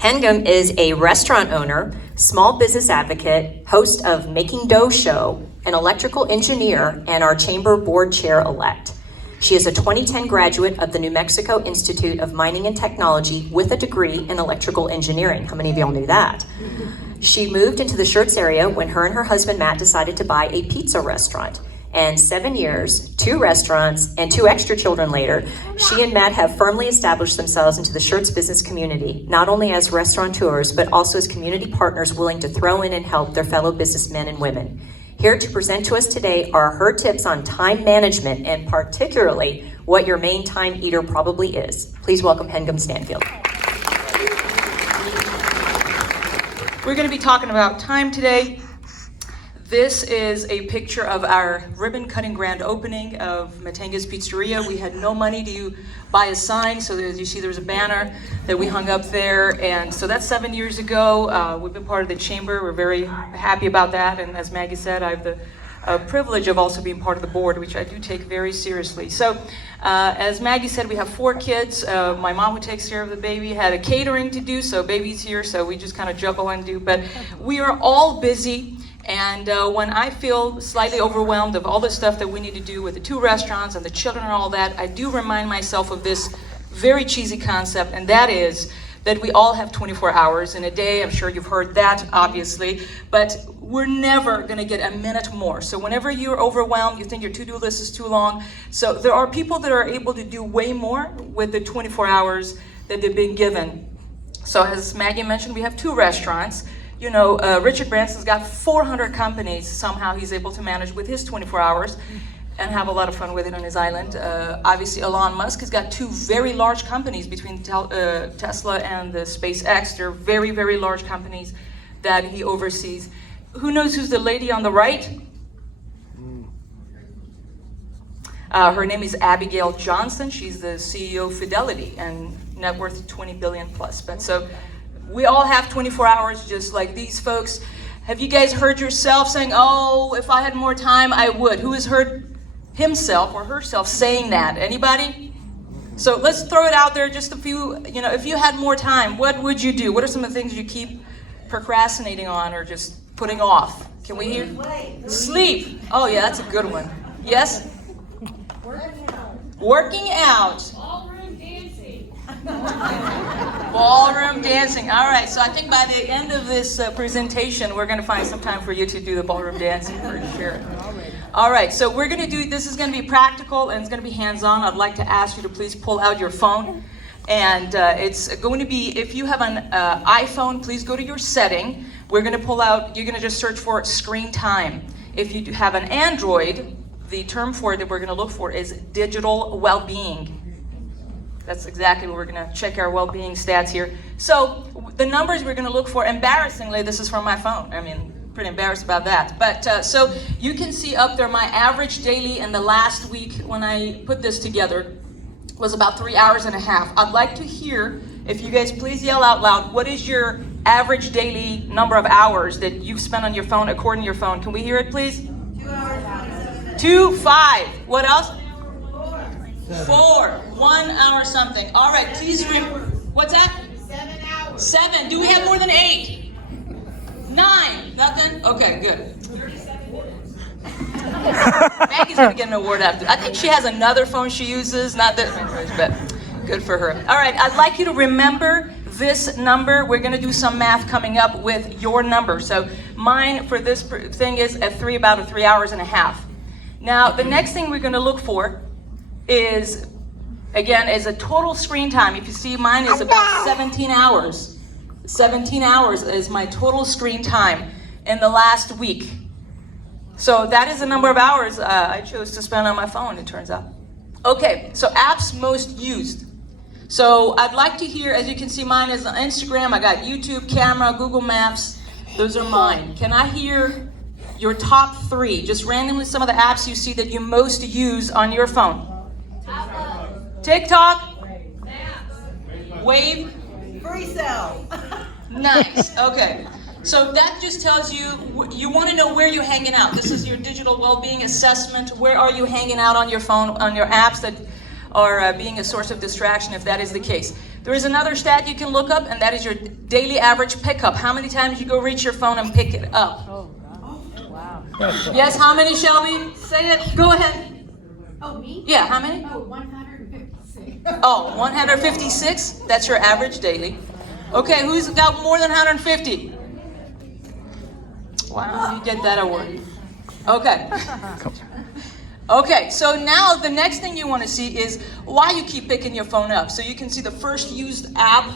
Hengam is a restaurant owner, small business advocate, host of Making Dough Show, an electrical engineer, and our chamber board chair-elect. She is a 2010 graduate of the New Mexico Institute of Mining and Technology with a degree in electrical engineering. How many of y'all knew that? She moved into the Schertz area when her and her husband Matt decided to buy a pizza restaurant. And 7 years, 2 restaurants, and 2 extra children later, she and Matt have firmly established themselves into the Schertz business community, not only as restaurateurs, but also as community partners willing to throw in and help their fellow businessmen and women. Here to present to us today are her tips on time management, and particularly what your main time eater probably is. Please welcome Hengam Stanfield. We're going to be talking about time today. This is a picture of our ribbon-cutting grand opening of Mattenga's Pizzeria. We had no money to buy a sign, so as you see there's a banner that we hung up there, and so that's 7 years ago. We've been part of the chamber. We're very happy about that, and as Maggie said, I have the privilege of also being part of the board, which I do take very seriously. So, as Maggie said, we have 4 kids. My mom, who takes care of the baby, had a catering to do, so baby's here, so we just kind of juggle and do, but we are all busy. And when I feel slightly overwhelmed of all the stuff that we need to do with the 2 restaurants and the children and all that, I do remind myself of this very cheesy concept, and that is that we all have 24 hours in a day. I'm sure you've heard that, obviously, but we're never going to get a minute more. So whenever you're overwhelmed, you think your to-do list is too long. So there are people that are able to do way more with the 24 hours that they've been given. So as Maggie mentioned, we have 2 restaurants. You know, Richard Branson's got 400 companies somehow he's able to manage with his 24 hours and have a lot of fun with it on his island. Obviously, Elon Musk has got 2 very large companies between Tesla and the SpaceX. They're very, very large companies that he oversees. Who knows who's the lady on the right? Her name is Abigail Johnson. She's the CEO of Fidelity and net worth 20 billion plus. But so we all have 24 hours just like these folks. Have you guys heard yourself saying, oh, if I had more time, I would? Who has heard himself or herself saying that? Anybody? So let's throw it out there, just a few, you know, if you had more time, what would you do? What are some of the things you keep procrastinating on or just putting off? Can we hear? Sleep. Oh yeah, that's a good one. Yes? Working out. Ballroom dancing. All right, so I think by the end of this presentation, we're going to find some time for you to do the ballroom dancing for sure. All right, so we're going to do, this is going to be practical and it's going to be hands-on. I'd like to ask you to please pull out your phone. And it's going to be, if you have an iPhone, please go to your setting. We're going to pull out, you're going to just search for screen time. If you have an Android, the term for it that we're going to look for is digital well-being. That's exactly what we're going to check our well-being stats here. So the numbers we're going to look for, embarrassingly, this is from my phone. I mean, pretty embarrassed about that. But so you can see up there my average daily in the last week when I put this together was about 3 hours and a half. I'd like to hear, if you guys please yell out loud, what is your average daily number of hours that you've spent on your phone according to your phone? Can we hear it, please? 2 hours. 2, 5. What else? 4. 1 hour something. All right, please what's that? 7 hours. 7. Do we have more than 8? 9. Nothing? Okay, good. Maggie's gonna get an award after. I think she has another phone she uses, not this, but good for her. All right, I'd like you to remember this number. We're gonna do some math coming up with your number. So mine for this thing is about 3 hours and a half. Now, the next thing we're gonna look for is, again, is a total screen time. If you see, mine is about 17 hours. 17 hours is my total screen time in the last week. So that is the number of hours I chose to spend on my phone, it turns out. Okay, so apps most used. So I'd like to hear, as you can see, mine is on Instagram. I got YouTube, camera, Google Maps. Those are mine. Can I hear your top 3? Just randomly some of the apps you see that you most use on your phone. TikTok, Wave, Free cell. Nice. Okay. So that just tells you, you want to know where you're hanging out. This is your digital well-being assessment. Where are you hanging out on your phone, on your apps that are being a source of distraction, if that is the case. There is another stat you can look up, and that is your daily average pickup. How many times you go reach your phone and pick it up? Oh, wow. Yes, how many, Shelby? Say it. Go ahead. Oh, me? Yeah, how many? Oh, 156. Oh, 156? That's your average daily. Okay, who's got more than 150? Wow, you get that award. Okay. Okay, so now the next thing you want to see is why you keep picking your phone up. So you can see the first used app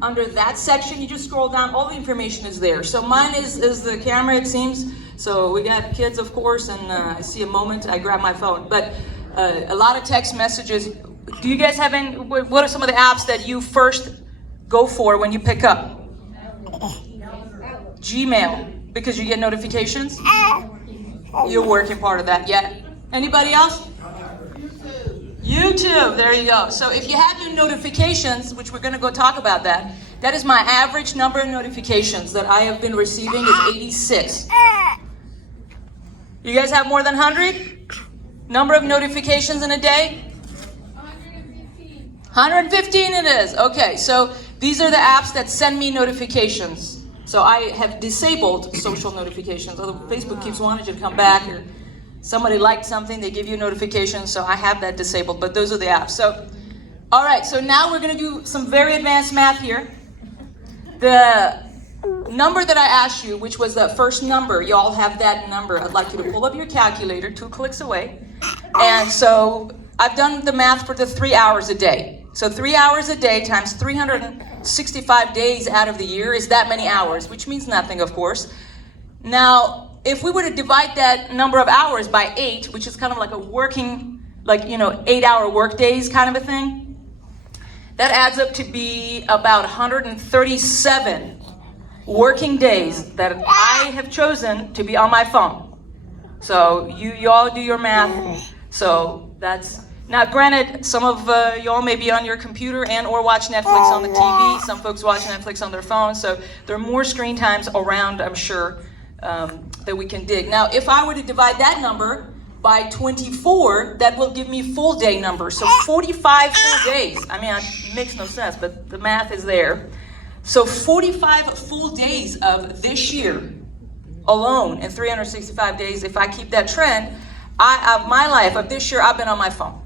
under that section. You just scroll down, all the information is there. So mine is the camera, it seems. So we got kids, of course, and I see a moment, I grab my phone. But a lot of text messages. Do you guys have any, what are some of the apps that you first go for when you pick up? Gmail, because you get notifications? You're working part of that, yeah. Anybody else? YouTube, there you go. So if you have your notifications, which we're going to go talk about that, that is my average number of notifications that I have been receiving is 86. You guys have more than 100? Number of notifications in a day? 115 it is. Okay, so these are the apps that send me notifications. So I have disabled social notifications. Although Facebook keeps wanting you to come back, or somebody liked something, they give you a notification, so I have that disabled, but those are the apps. So, all right, so now we're gonna do some very advanced math here. The number that I asked you, which was the first number, you all have that number. I'd like you to pull up your calculator, 2 clicks away. And so I've done the math for the 3 hours a day. So 3 hours a day times 365 days out of the year is that many hours, which means nothing, of course. Now, if we were to divide that number of hours by 8, which is kind of like a working, 8-hour work days kind of a thing, that adds up to be about 137 working days that I have chosen to be on my phone. So you all do your math. So that's, now granted, some of y'all may be on your computer and or watch Netflix on the TV. Some folks watch Netflix on their phone. So there are more screen times around, I'm sure, that we can dig. Now, if I were to divide that number by 24, that will give me full day numbers. So 45 full days. I mean, it makes no sense, but the math is there. So 45 full days of this year alone in 365 days, if I keep that trend, my life of this year, I've been on my phone.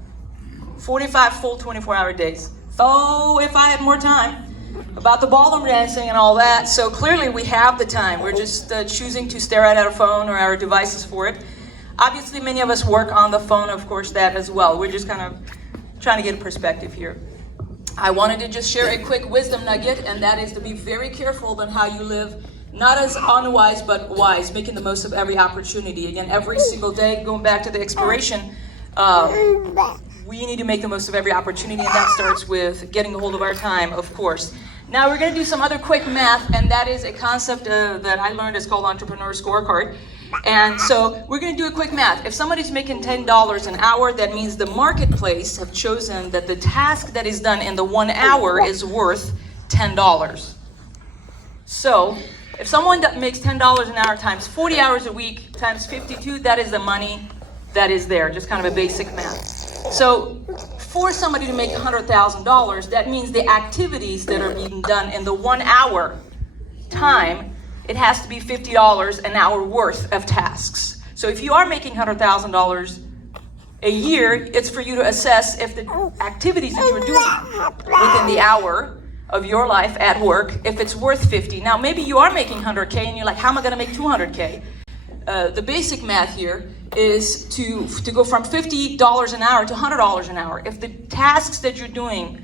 45 full 24-hour days. Oh, if I had more time. About the ballroom dancing and all that. So clearly we have the time. We're just choosing to stare at our phone or our devices for it. Obviously, many of us work on the phone, of course, that as well. We're just kind of trying to get a perspective here. I wanted to just share a quick wisdom nugget, and that is to be very careful on how you live, not as unwise, but wise, making the most of every opportunity. Again, every single day, going back to the expiration, we need to make the most of every opportunity, and that starts with getting a hold of our time, of course. Now we're going to do some other quick math, and that is a concept that I learned. It's called Entrepreneur Scorecard. And so we're going to do a quick math. If somebody's making $10 an hour, that means the marketplace have chosen that the task that is done in the 1 hour is worth $10. So if someone that makes $10 an hour times 40 hours a week times 52, that is the money that is there, just kind of a basic math. So for somebody to make $100,000, that means the activities that are being done in the 1 hour time, it has to be $50 an hour worth of tasks. So if you are making $100,000 a year, it's for you to assess if the activities that you're doing within the hour of your life at work, if it's worth 50. Now maybe you are making 100K and you're like, how am I gonna make 200K? The basic math here is to go from $50 an hour to $100 an hour. If the tasks that you're doing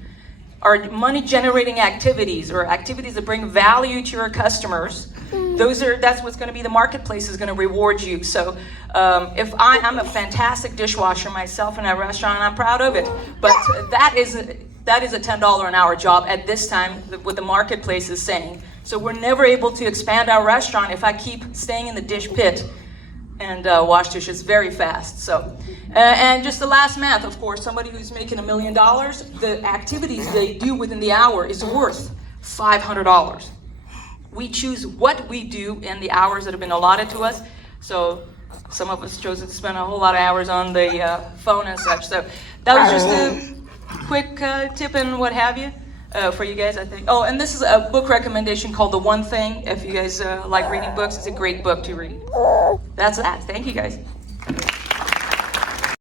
are money-generating activities or activities that bring value to your customers, that's what's going to be the marketplace is going to reward you. So if I'm a fantastic dishwasher myself in a restaurant, and I'm proud of it, but that is a $10 an hour job at this time, what the marketplace is saying. So we're never able to expand our restaurant if I keep staying in the dish pit and wash dishes very fast. So, and just the last math, of course, somebody who's making $1 million, the activities they do within the hour is worth $500. We choose what we do in the hours that have been allotted to us. So some of us chose to spend a whole lot of hours on the phone and such. So that was just a quick tip and what have you. for you guys, I think. Oh, and this is a book recommendation called The One Thing. If you guys like reading books, it's a great book to read. That's that. Thank you, guys.